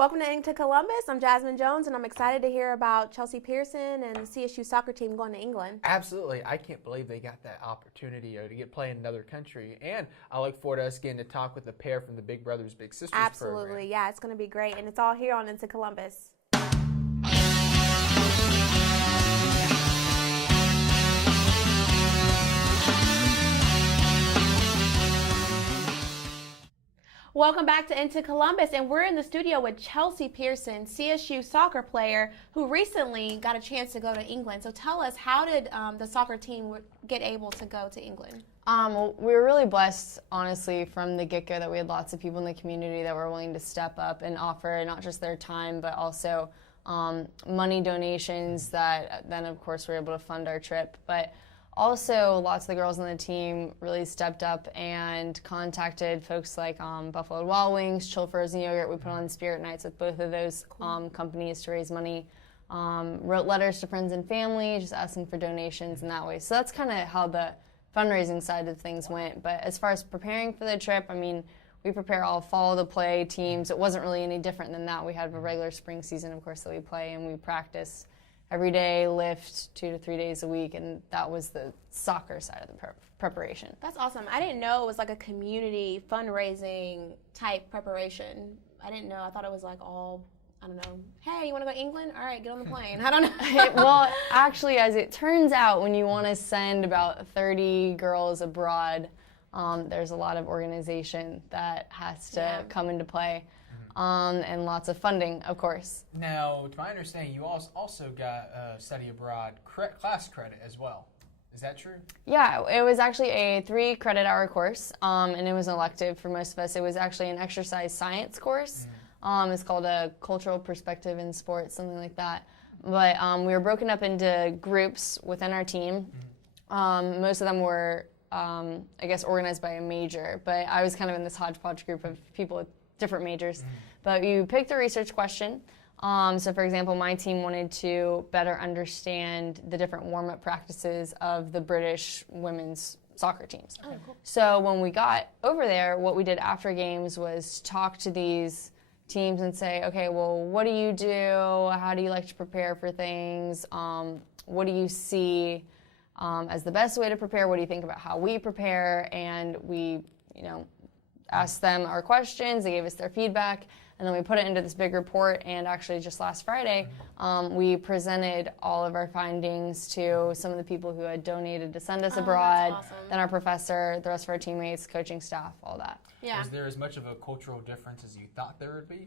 Welcome to iNtoColumbus. I'm Jasmine Jones, and I'm excited to hear about Chelsea Pearson and the CSU soccer team going to England. Absolutely. I can't believe they got that opportunity to get play in another country. And I look forward to us getting to talk with the pair from the Big Brothers Big Sisters Absolutely. program. Yeah, it's going to be great. And it's all here on iNtoColumbus. Welcome back to iNtoColumbus, and we're in the studio with Chelsea Pearson, CSU soccer player who recently got a chance to go to England. So tell us, how did the soccer team get able to go to England? Well, we were really blessed, honestly, from the get-go that we had lots of people in the community that were willing to step up and offer not just their time, but also money donations that then, of course, were able to fund our trip. But also, lots of the girls on the team really stepped up and contacted folks like Buffalo Wild Wings, Chill Frozen Yogurt. We put on spirit nights with both of those companies to raise money. Wrote letters to friends and family, just asking for donations in that way. So that's kind of how the fundraising side of things went. But as far as preparing for the trip, I mean, we prepare all fall to play teams. It wasn't really any different than that. We had a regular spring season, of course, that we play, and we practice every day, lift 2 to 3 days a week, and that was the soccer side of the preparation. That's awesome. I didn't know it was like a community fundraising type preparation. I didn't know. I thought it was like all, I don't know, hey, you want to go to England? All right, get on the plane. I don't know. Well, actually, as it turns out, when you want to send about 30 girls abroad, there's a lot of organization that has to come into play. And lots of funding, of course. Now, to my understanding, you also got study abroad class credit as well. Is that true? Yeah, it was actually a 3-credit-hour course, and it was an elective for most of us. It was actually an exercise science course. It's called a cultural perspective in sports, something like that. But we were broken up into groups within our team. Most of them were, I guess, organized by a major, but I was kind of in this hodgepodge group of people with different majors. But you picked a research question. So for example, my team wanted to better understand the different warm-up practices of the British women's soccer teams. Oh, cool. So when we got over there, what we did after games was talk to these teams and say, okay, well, what do you do? How do you like to prepare for things? What do you see as the best way to prepare? What do you think about how we prepare? And we, asked them our questions, they gave us their feedback, and then we put it into this big report. And actually just last Friday, we presented all of our findings to some of the people who had donated to send us abroad, that's awesome. Then our professor, the rest of our teammates, coaching staff, all that. Yeah. Was there as much of a cultural difference as you thought there would be?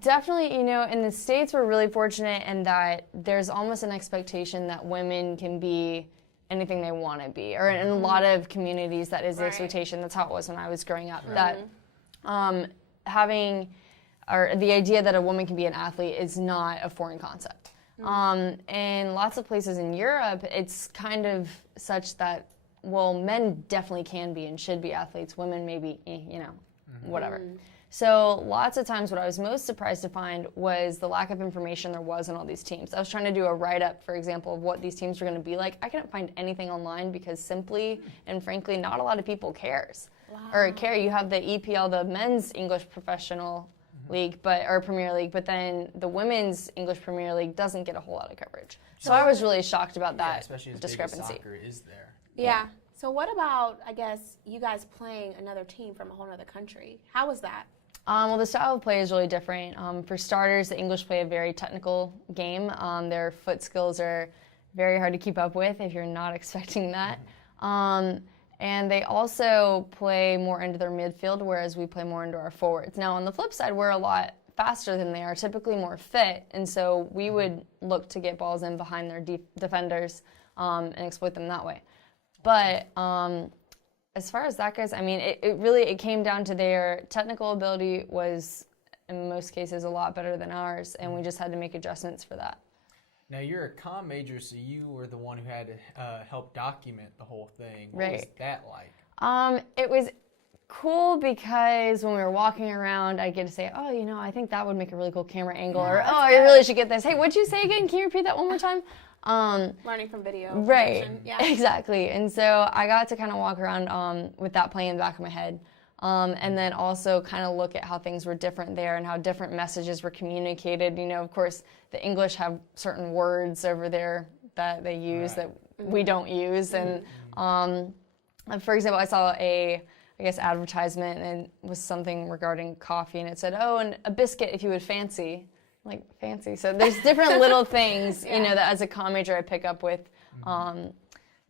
Definitely, in the States we're really fortunate in that there's almost an expectation that women can be anything they want to be, or in a lot of communities that is the expectation. That's how it was when I was growing up. That having, or the idea that a woman can be an athlete is not a foreign concept. In lots of places in Europe, it's kind of such that, well, men definitely can be and should be athletes. Women maybe, whatever. So lots of times what I was most surprised to find was the lack of information there was on all these teams. I was trying to do a write-up, for example, of what these teams were going to be like. I couldn't find anything online because simply and frankly, not a lot of people cares. Or care. You have the EPL, the men's English professional league, or Premier League, but then the women's English Premier League doesn't get a whole lot of coverage. So I was really shocked about that especially as discrepancy. Big as soccer is there. Yeah. So what about, I guess, you guys playing another team from a whole other country? How was that? Well, the style of play is really different. For starters, the English play a very technical game. Their foot skills are very hard to keep up with if you're not expecting that. And they also play more into their midfield, whereas we play more into our forwards. Now, on the flip side, we're a lot faster than they are, typically more fit, and so we would look to get balls in behind their defenders and exploit them that way. But as far as that goes, I mean, it came down to their technical ability was, in most cases, a lot better than ours, and we just had to make adjustments for that. Now, you're a comm major, so you were the one who had to help document the whole thing. What Right. was that like? It was cool because when we were walking around, I get to say, oh, I think that would make a really cool camera angle, or, oh, I really should get this. Hey, what'd you say again? Can you repeat that one more time? Learning from video. Right, Yeah. exactly. And so I got to kind of walk around with that playing in the back of my head. and then also kind of look at how things were different there and how different messages were communicated. You know, of course, the English have certain words over there that they use that we don't use. And for example, I saw I guess advertisement, and it was something regarding coffee, and it said, "Oh, and a biscuit if you would fancy." Like, fancy. So there's different little things, you know, that as a comm major I pick up with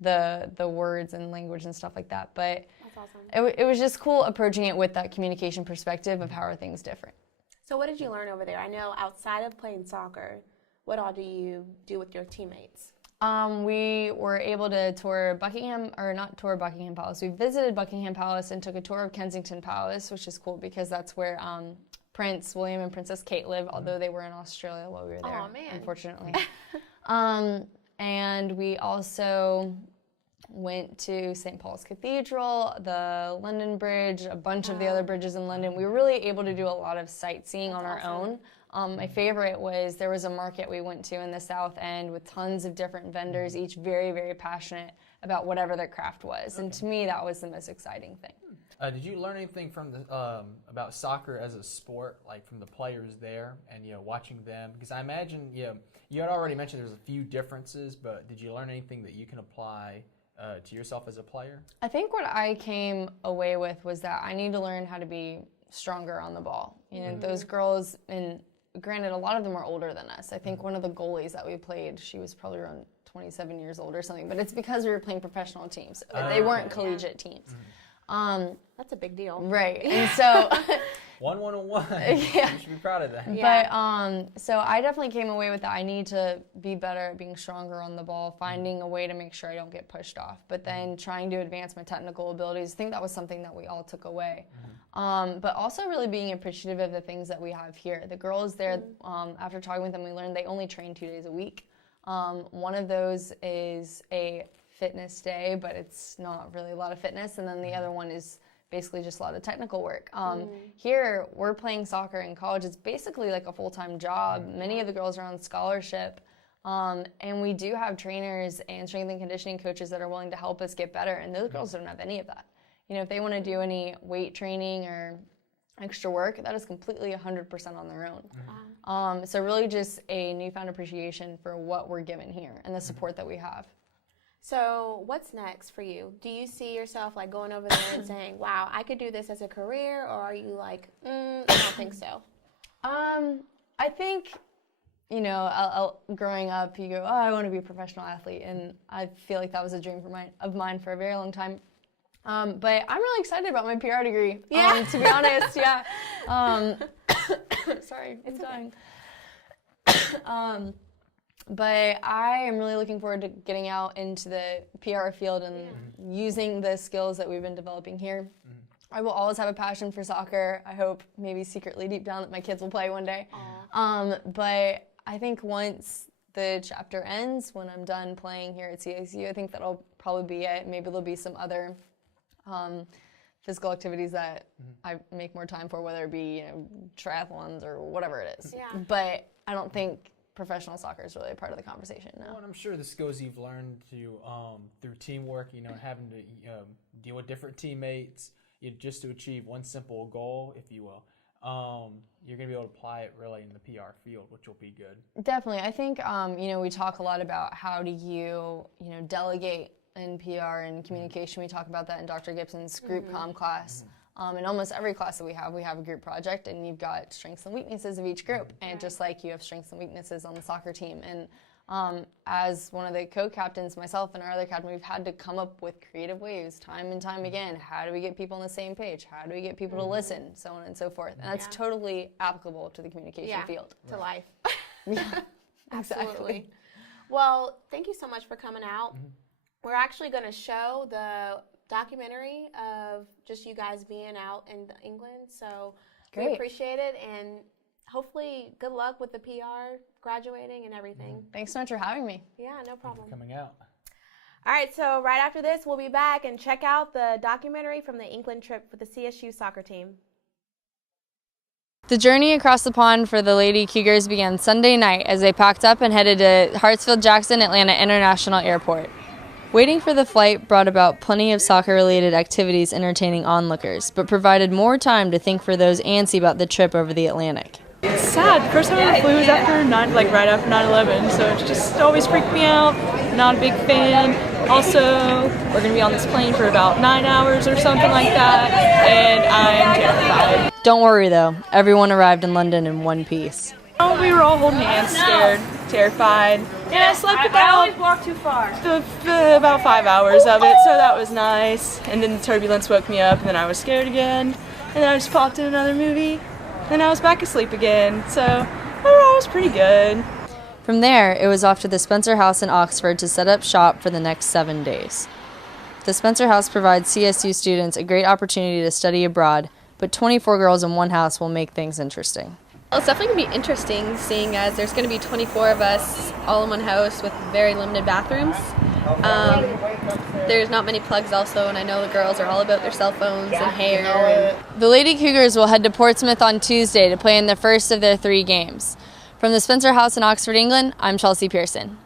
the words and language and stuff like that. But that's awesome. It was just cool approaching it with that communication perspective of how are things different. So what did you learn over there? I know outside of playing soccer, what all do you do with your teammates? We were able to tour not tour Buckingham Palace. We visited Buckingham Palace and took a tour of Kensington Palace, which is cool because that's where Prince William and Princess Kate live, although they were in Australia while we were there, unfortunately. And we also went to St. Paul's Cathedral, the London Bridge, a bunch of the other bridges in London. We were really able to do a lot of sightseeing on our own. My favorite was there was a market we went to in the South End with tons of different vendors, each very, very passionate about whatever their craft was. And to me, that was the most exciting thing. Did you learn anything from about soccer as a sport, like from the players there and, you know, watching them? Because I imagine, you know, you had already mentioned there's a few differences, but did you learn anything that you can apply to yourself as a player? I think what I came away with was that I need to learn how to be stronger on the ball. You know, those girls, and granted, a lot of them are older than us. I think one of the goalies that we played, she was probably around 27 years old or something, but it's because we were playing professional teams. They weren't collegiate teams. That's a big deal. Right. And so 1-1-1. Yeah. You should be proud of that. Yeah. But so I definitely came away with that. I need to be better at being stronger on the ball, finding a way to make sure I don't get pushed off, but then trying to advance my technical abilities. I think that was something that we all took away. But also really being appreciative of the things that we have here. The girls there, after talking with them, we learned they only train 2 days a week. One of those is a fitness day, but it's not really a lot of fitness, and then the other one is basically just a lot of technical work. Here, we're playing soccer in college. It's basically like a full-time job. Many of the girls are on scholarship, and we do have trainers and strength and conditioning coaches that are willing to help us get better, and those girls don't have any of that. You know, if they want to do any weight training or extra work, that is completely 100% on their own. So really just a newfound appreciation for what we're given here and the support that we have. So what's next for you? Do you see yourself like going over there and saying, wow, I could do this as a career, or are you like, I don't think so? I think, you know, growing up, you go, oh, I want to be a professional athlete, and I feel like that was a dream of mine for a very long time. But I'm really excited about my PR degree, to be honest, sorry, I'm dying. But I am really looking forward to getting out into the PR field and using the skills that we've been developing here. I will always have a passion for soccer. I hope maybe secretly deep down that my kids will play one day. But I think once the chapter ends, when I'm done playing here at CSU, I think that'll probably be it. Maybe there'll be some other physical activities that I make more time for, whether it be, you know, triathlons or whatever it is. But I don't think professional soccer is really a part of the conversation now. Well, and I'm sure the skills you've learned through teamwork, you know, having to deal with different teammates, just to achieve one simple goal, if you will. You're going to be able to apply it really in the PR field, which will be good. Definitely. I think, you know, we talk a lot about how do you know, delegate in PR and communication. We talk about that in Dr. Gibson's group comm class. In almost every class that we have a group project, and you've got strengths and weaknesses of each group. And just like you have strengths and weaknesses on the soccer team. And as one of the co-captains, myself and our other captain, we've had to come up with creative ways time and time again. How do we get people on the same page? How do we get people to listen? So on and so forth. And that's totally applicable to the communication field. To life. Yeah, Absolutely. Well, thank you so much for coming out. We're actually going to show the documentary of just you guys being out in England. So we appreciate it, and hopefully good luck with the PR, graduating and everything. Thanks so much for having me. Yeah, no problem. Thanks for coming out. All right, so right after this, we'll be back and check out the documentary from the England trip with the CSU soccer team. The journey across the pond for the Lady Cougars began Sunday night as they packed up and headed to Hartsfield-Jackson Atlanta International Airport. Waiting for the flight brought about plenty of soccer-related activities entertaining onlookers, but provided more time to think for those antsy about the trip over the Atlantic. It's sad. The first time I flew was right after 9/11, so it's just always freaked me out. Not a big fan. Also, we're going to be on this plane for about 9 hours or something like that, and I'm terrified. Don't worry though, everyone arrived in London in one piece. We were all holding hands, scared, terrified, and I slept about too far. about 5 hours of it, so that was nice. And then the turbulence woke me up, and then I was scared again, and then I just popped in another movie, and I was back asleep again. So overall, it was pretty good. From there, it was off to the Spencer House in Oxford to set up shop for the next 7 days. The Spencer House provides CSU students a great opportunity to study abroad, but 24 girls in one house will make things interesting. Well, it's definitely going to be interesting seeing as there's going to be 24 of us all in one house with very limited bathrooms. There's not many plugs also, and I know the girls are all about their cell phones and hair. The Lady Cougars will head to Portsmouth on Tuesday to play in the first of their 3 games. From the Spencer House in Oxford, England, I'm Chelsea Pearson.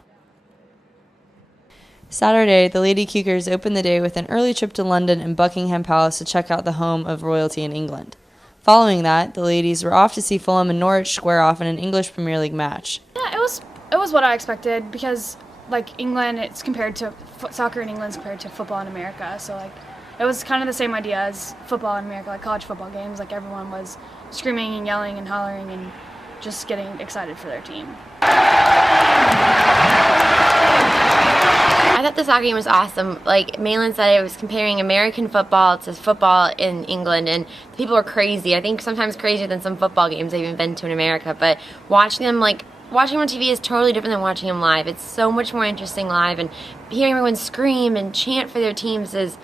Saturday, the Lady Cougars opened the day with an early trip to London and Buckingham Palace to check out the home of royalty in England. Following that, the ladies were off to see Fulham and Norwich square off in an English Premier League match. Yeah, it was what I expected because like England, it's compared to soccer in England's compared to football in America. So like it was kind of the same idea as football in America, like college football games. Like everyone was screaming and yelling and hollering and just getting excited for their team. I thought the soccer game was awesome. Like Malin said, it was comparing American football to football in England, and people were crazy. I think sometimes crazier than some football games I've even been to in America. But watching them on TV is totally different than watching them live. It's so much more interesting live, and hearing everyone scream and chant for their teams is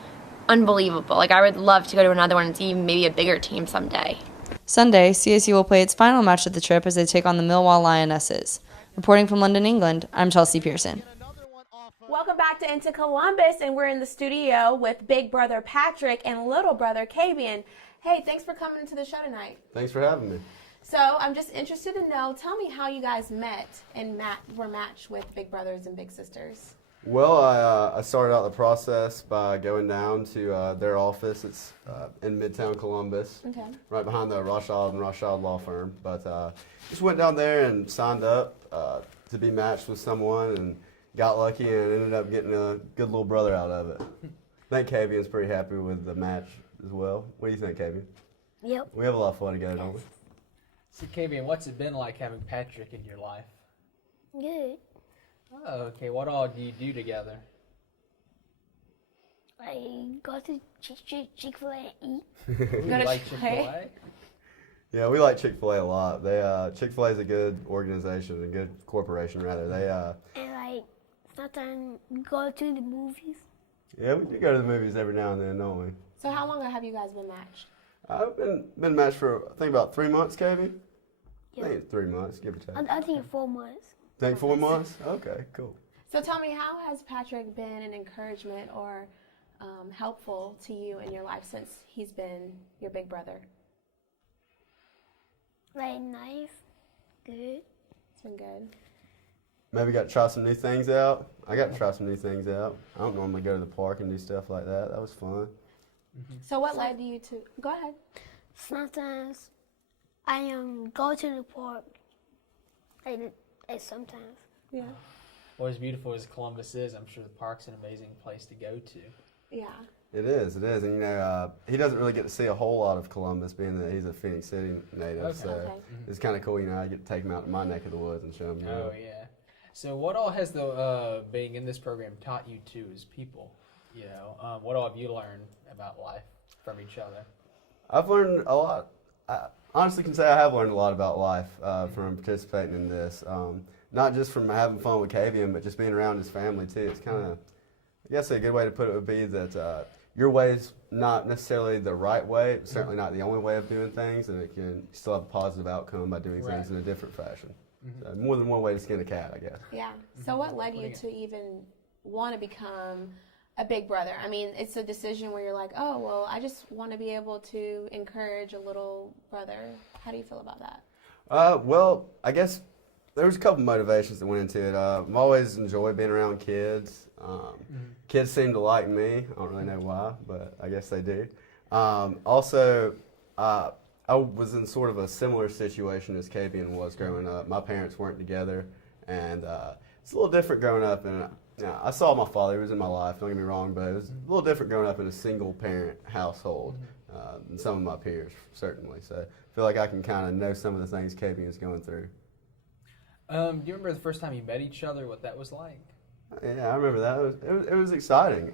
unbelievable. Like I would love to go to another one and see maybe a bigger team someday. Sunday, CSU will play its final match of the trip as they take on the Millwall Lionesses. Reporting from London, England, I'm Chelsea Pearson. Welcome back to iNtoColumbus, and we're in the studio with big brother Patrick and little brother Kavian. Hey, thanks for coming to the show tonight. Thanks for having me. So I'm just interested to know, tell me how you guys met and were matched with big brothers and big sisters. Well, I started out the process by going down to their office. It's in Midtown Columbus, Okay. right behind the Rothschild and Rothschild law firm. But just went down there and signed up to be matched with someone and got lucky and ended up getting a good little brother out of it. I think Kavian's pretty happy with the match as well. What do you think, Kavian? Yep. We have a lot of fun together, don't we? So, Kavian, what's it been like having Patrick in your life? Good. Oh, okay. What all do you do together? I go to Chick-fil-A and eat. You like Chick-fil-A? Yeah, we like Chick-fil-A a lot. Chick-fil-A is a good organization, a good corporation rather. And like sometimes go to the movies. Yeah, we do go to the movies every now and then, don't we? So how long have you guys been matched? I've been matched for I think about 3 months, Kavi. Yeah. I think it's 3 months, give or take. I think 4 months. Think 4 months? Okay, cool. So tell me, how has Patrick been an encouragement or helpful to you in your life since he's been your big brother? Like nice, good. It's been good. Maybe got to try some new things out. I got to try some new things out. I don't normally go to the park and do stuff like that. That was fun. So what led you to, go ahead. Sometimes I go to the park. Like sometimes. Yeah. Well, as beautiful as Columbus is, I'm sure the park's an amazing place to go to. Yeah. It is. And, you know, he doesn't really get to see a whole lot of Columbus, being that he's a Phoenix City native. Okay. So Okay. it's kind of cool, you know, I get to take him out to my neck of the woods and show him. You know. Oh, yeah. So what all has the being in this program taught you two as people? You know, what all have you learned about life from each other? I've learned a lot. I honestly can say I have learned a lot about life from participating in this. Not just from having fun with Kavian, but just being around his family too. It's kind of, I guess a good way to put it would be that your way is not necessarily the right way. It's certainly not the only way of doing things, and it can still have a positive outcome by doing things in a different fashion. So more than one way to skin a cat, I guess. Yeah. So what led you to even want to become a big brother? I mean, it's a decision where you're like, oh, well, I just want to be able to encourage a little brother. How do you feel about that? Well, I guess there was a couple motivations that went into it. I've always enjoyed being around kids. Kids seem to like me. I don't really know why, but I guess they do. Also, I was in sort of a similar situation as Kavian was growing up. My parents weren't together, and it's a little different growing up. And I saw my father; he was in my life. Don't get me wrong, but it was a little different growing up in a single-parent household than some of my peers, certainly. So I feel like I can kind of know some of the things Kavian is going through. Do you remember the first time you met each other? What that was like? Yeah, I remember that. It was exciting.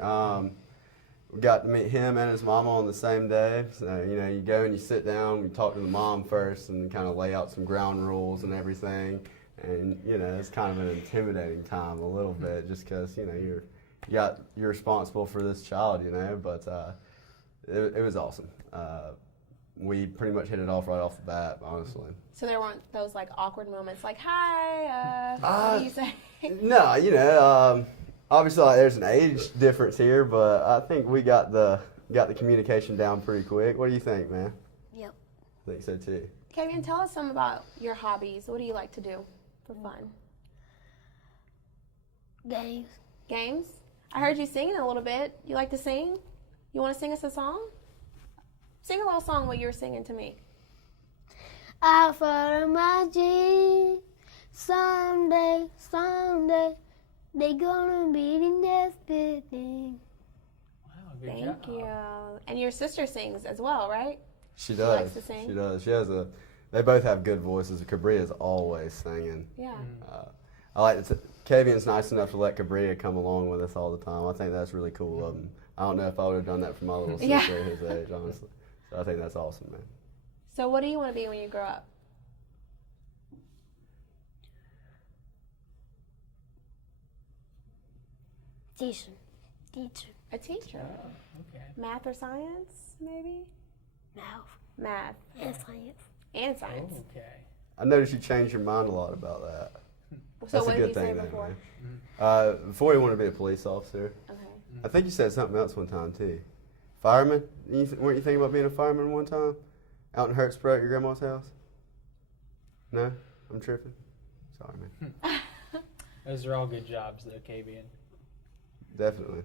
We got to meet him and his mama on the same day. So, you go and you sit down, you talk to the mom first and kind of lay out some ground rules and everything. And, it's kind of an intimidating time a little bit just because, you're responsible for this child, but it was awesome. We pretty much hit it off right off the bat, honestly. So there weren't those like awkward moments like, hi, what do you say? No, obviously there's an age difference here, but I think we got the communication down pretty quick. What do you think, man? Yep. I think so too. Kavian, tell us some about your hobbies. What do you like to do for fun? Games. Games? I heard you singing a little bit. You like to sing? You want to sing us a song? Sing a little song what you were singing to me. I follow my dreams. Someday, they gonna be the next big thing. Wow, good Thank job. you. And your sister sings as well, right? She does. likes to sing? She does. They both have good voices. Cabria is always singing. Yeah. I like Kavian's nice enough to let Cabria come along with us all the time. I think that's really cool of him. I don't know if I would have done that for my little sister at his age, honestly. So I think that's awesome, man. So what do you want to be when you grow up? Teacher. A teacher. Oh, okay. Math or science, maybe? Math. And science. And science. Oh, okay. I noticed you changed your mind a lot about that. So That's what a did good you say thing, before? man. Before you wanted to be a police officer. Okay. I think you said something else one time too. Fireman? Weren't you thinking about being a fireman one time? Out in Hurtsboro at your grandma's house? No? I'm tripping? Sorry, man. Those are all good jobs, though, Kavian. Definitely.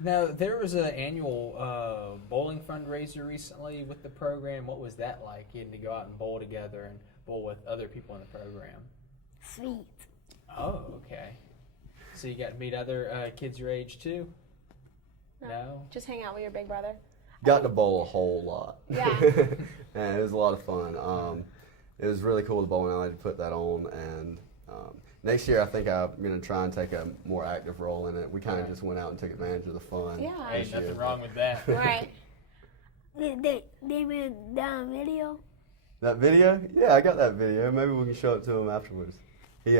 Now, there was an annual bowling fundraiser recently with the program. What was that like, getting to go out and bowl together and bowl with other people in the program? Sweet. Oh, okay. So you got to meet other kids your age, too? No? Just hang out with your big brother. Got to bowl a whole lot. Yeah. And it was a lot of fun. It was really cool, the bowling alley, to put that on. And next year, I think I'm going to try and take a more active role in it. We kind of just went out and took advantage of the fun. Yeah. Ain't nothing wrong with that. Right. They been down video. That video? Yeah, I got that video. Maybe we can show it to him afterwards. He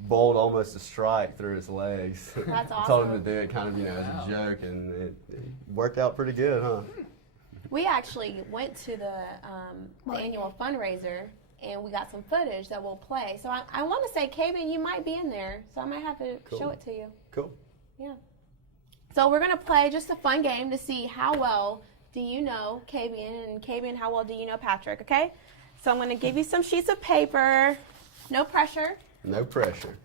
bowled almost a strike through his legs. That's I told him awesome. to do it kind of, as a joke, and it worked out pretty good, huh? We actually went to the annual fundraiser, and we got some footage that we'll play. So I want to say, Kavian, you might be in there, so I might have to show it to you. Cool. Yeah. So we're going to play just a fun game to see how well do you know Kavian, and Kavian, how well do you know Patrick, okay? So I'm going to give you some sheets of paper. No pressure. No pressure.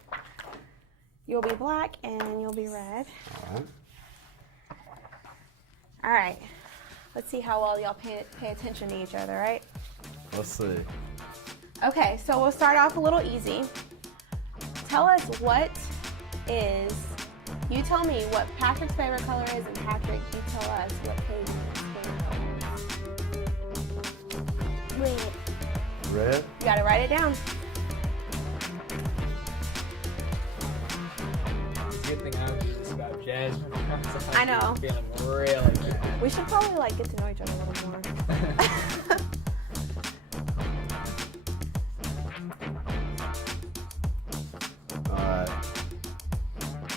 You'll be black, and you'll be red. All right. All right. Let's see how well y'all pay attention to each other, right? Let's see. Okay, so we'll start off a little easy. Tell us you tell me what Patrick's favorite color is, and Patrick, you tell us what Kavian's favorite color is. Red. Red? You gotta write it down. Good thing I knew this about Jasmine. I know. I'm feeling really bad. We should probably get to know each other a little more. All right. I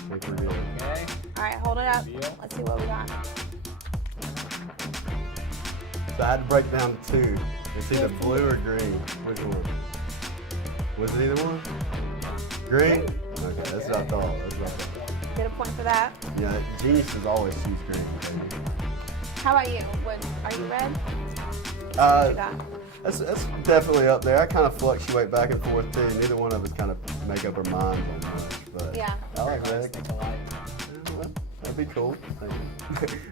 think we're good. Okay. All right, hold it up. Reveal. Let's see what we got. So I had to break down to two. It's either blue or green. Which one? Was it either one? Green? Okay, that's what I thought. Get a point for that. Yeah, geniuses always choose green. Baby. How about you? Are you red? What you got? That's definitely up there. I kind of fluctuate back and forth too. Neither one of us kind of make up our minds on much. But Yeah. I like Very Rick. much think alike. Well, that'd be cool.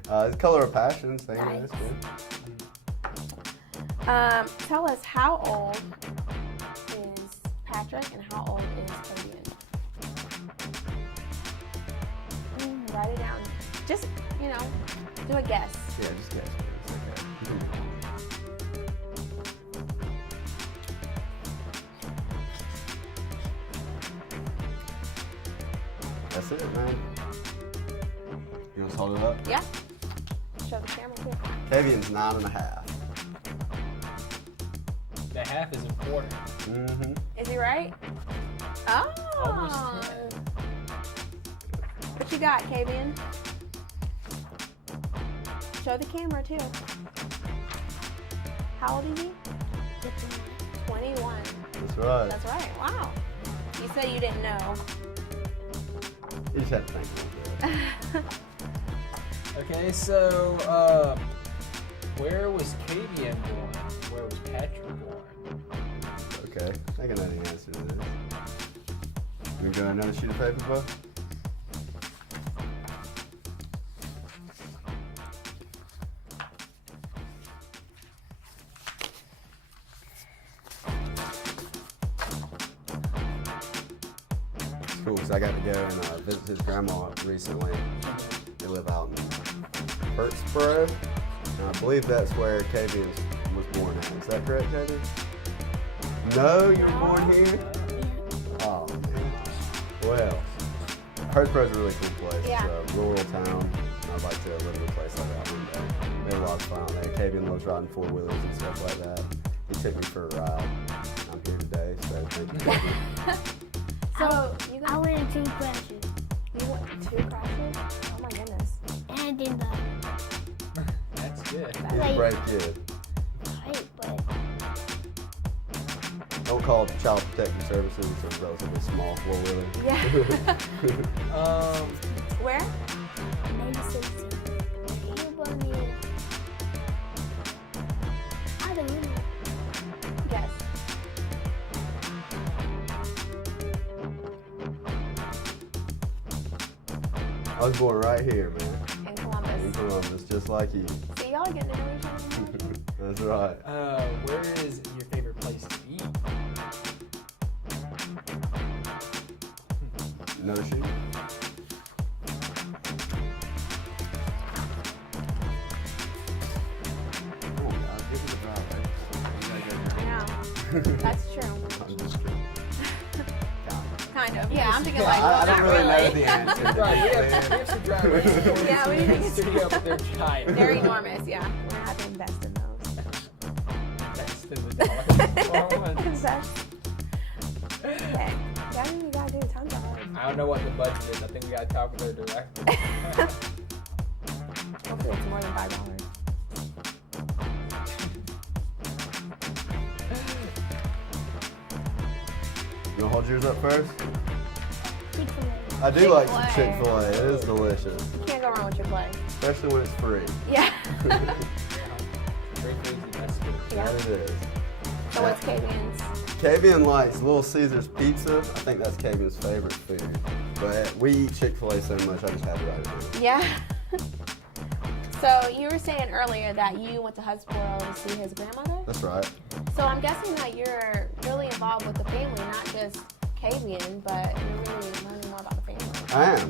His color of passion, same as good. Tell us, how old is Patrick and how old is Fabian? Write it down. Just, do a guess. Yeah, just guess. It's okay. That's it, man. You want to hold it up? Yeah. Show the camera too. Kavian's 9.5. The half is important. Mm-hmm. Is he right? Oh. Almost 10. What you got, Kavian? Show the camera too. How old is he? 21. That's right. That's right. Wow. You said you didn't know. You just have to think a little bit. Okay, so where was Kavian born? Where was Patrick born? Okay, I can know the answer to this. We go another sheet of paper, bro? It's cool because I got to go and visit his grandma recently. They live out in Hurtsboro. And I believe that's where Kavian was born at. Is that correct, Kavian? No, you were born here? Oh, man. Well, Hurtsboro's a really cool place. Yeah. It's a rural town. I'd like to live in a place like that one day. We had a lot of fun out there. Kavian loves riding four-wheelers and stuff like that. He took me for a ride. I'm here today, so thank you, Kavian. So, I went in 2 crashes. you went 2 crashes? Oh my goodness. And then the That's good. He's a brave kid. height, but Don't call it Child Protective Services. It's a relatively small four-wheeler. Yeah. Where? maybe 16. He bought me. I don't know. Yes. I was born right here, man. In Columbus. In Columbus, just like you. See, y'all are getting to know each other. That's right. Where is your favorite place to eat? Another sheet? Come on, guys, give me the drive, right? I know. That's true. I'm just kidding. Kind of. Yeah, I'm thinking I, like, I well, don't not really know really. the answer. Right, we have some drivers. Yeah, what do you think? Studio, but they're giant. They're enormous, yeah. We're gonna have to invest in those. Best in the dollar. Invest. Okay. That means you gotta do tons of hard. I don't know what the budget is. I think we gotta talk with their director. Hopefully it's more than $5. You want to hold yours up first? Chick-fil-A. I do like Chick-fil-A. Chick-fil-A. It is delicious, You can't go wrong with your play. especially when it's free. Yeah. Great food, that's good. Yeah. That it is. So what's Kavian's? Kavian likes Little Caesars pizza. I think that's Kavian's favorite food. But we eat Chick-fil-A so much, I just have to write it down. Yeah. So you were saying earlier that you went to Hurtsboro to see his grandmother? That's right. So I'm guessing that you're really involved with the family, not just Kavian, but you're really learning more about the family. I am.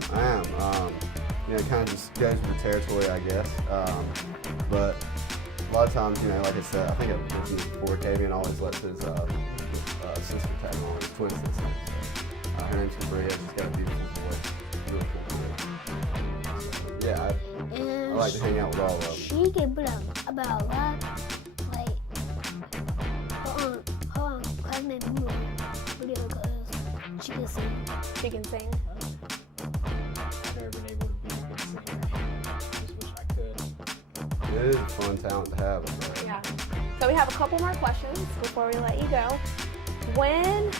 It kind of just goes with the territory, I guess. But a lot of times, like I said, I think I've mentioned this before, Kavian always lets his sister tag along, his twin sister. Her name's Sabria. She's got a beautiful voice. Really cool kid. So, yeah, I like to hang out with all of them. She can put up about a lot. Like, hold on, class made me video because she can sing. She can sing. I've never been able to be a good singer. Just wish I could. It is a fun talent to have. But Yeah. So we have a couple more questions before we let you go. When,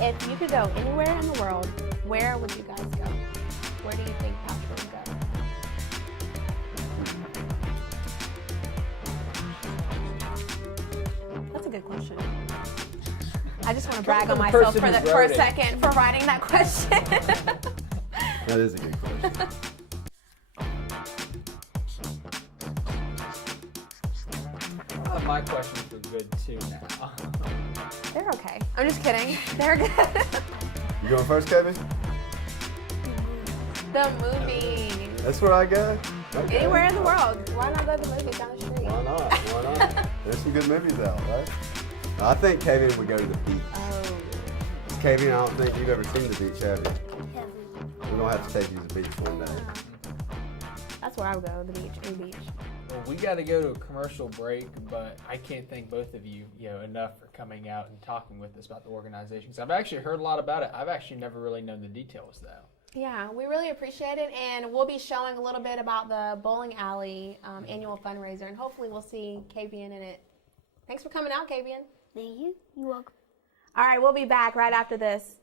if you could go anywhere in the world, where would you guys go? Where do you think Patrick would go? a good question. I just want to brag on myself for a second for writing that question. That is a good question. My questions were good too now. They're okay. I'm just kidding. They're good. You going first, Kevin? The movie. That's where I go. Okay. Anywhere in the world. Why not go to the movies down the street? Why not? Why not? There's some good movies out, right? I think Kavian would go to the beach. Oh. Kavian, I don't think you've ever seen the beach, have you? We're going to have to take you to the beach one day. That's where I would go, the beach, any beach. Well, we got to go to a commercial break, but I can't thank both of you, enough for coming out and talking with us about the organization. Because I've actually heard a lot about it. I've actually never really known the details, though. Yeah, we really appreciate it, and we'll be showing a little bit about the bowling alley annual fundraiser, and hopefully we'll see Kavian in it. Thanks for coming out, Kavian. Thank you. You're welcome. All right, we'll be back right after this.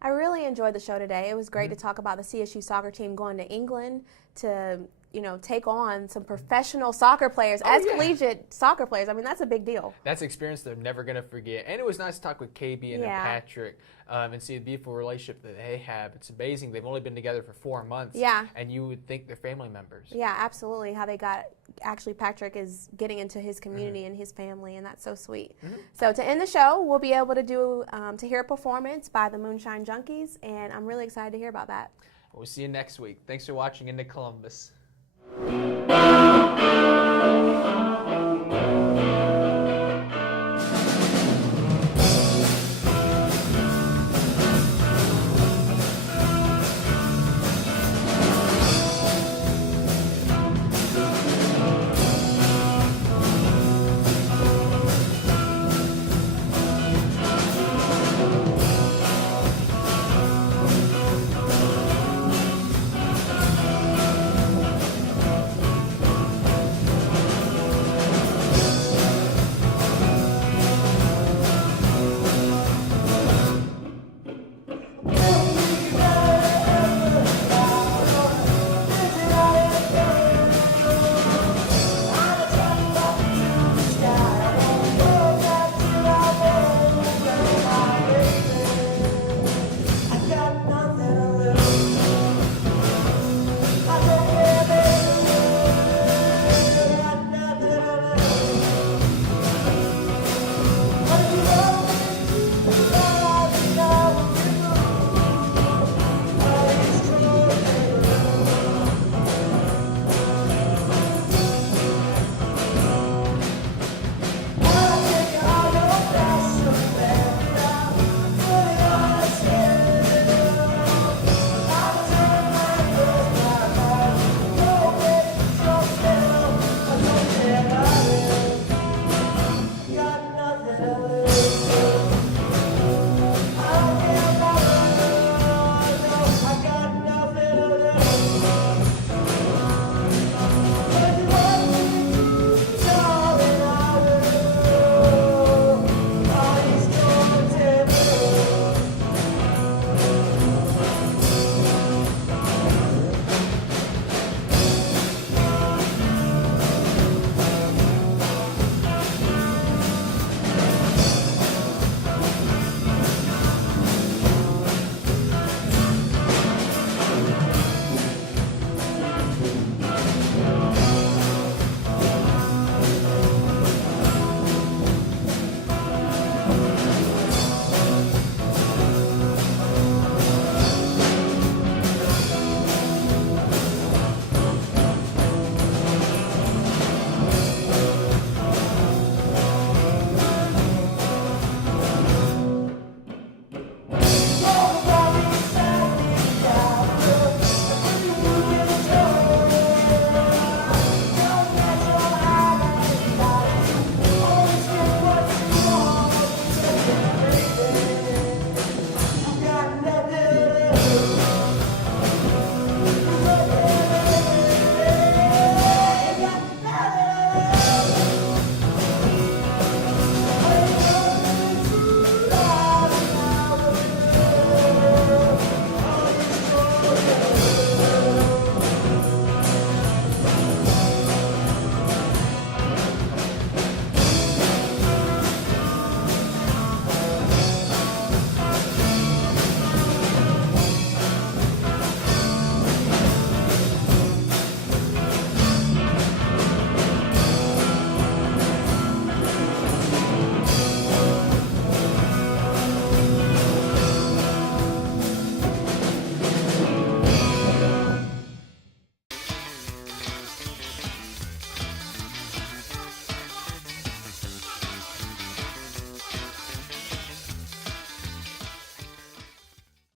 I really enjoyed the show today. It was great to talk about the CSU soccer team going to England to, take on some professional soccer players as collegiate soccer players. I mean, that's a big deal. That's an experience they're never going to forget. And it was nice to talk with KB and Patrick and see the beautiful relationship that they have. It's amazing. They've only been together for 4 months. Yeah. And you would think they're family members. Yeah, absolutely. How they actually Patrick is getting into his community and his family, and that's so sweet. So to end the show, we'll be able to hear a performance by the Moonshine Junkies, and I'm really excited to hear about that. We'll see you next week. Thanks for watching iNtoColumbus.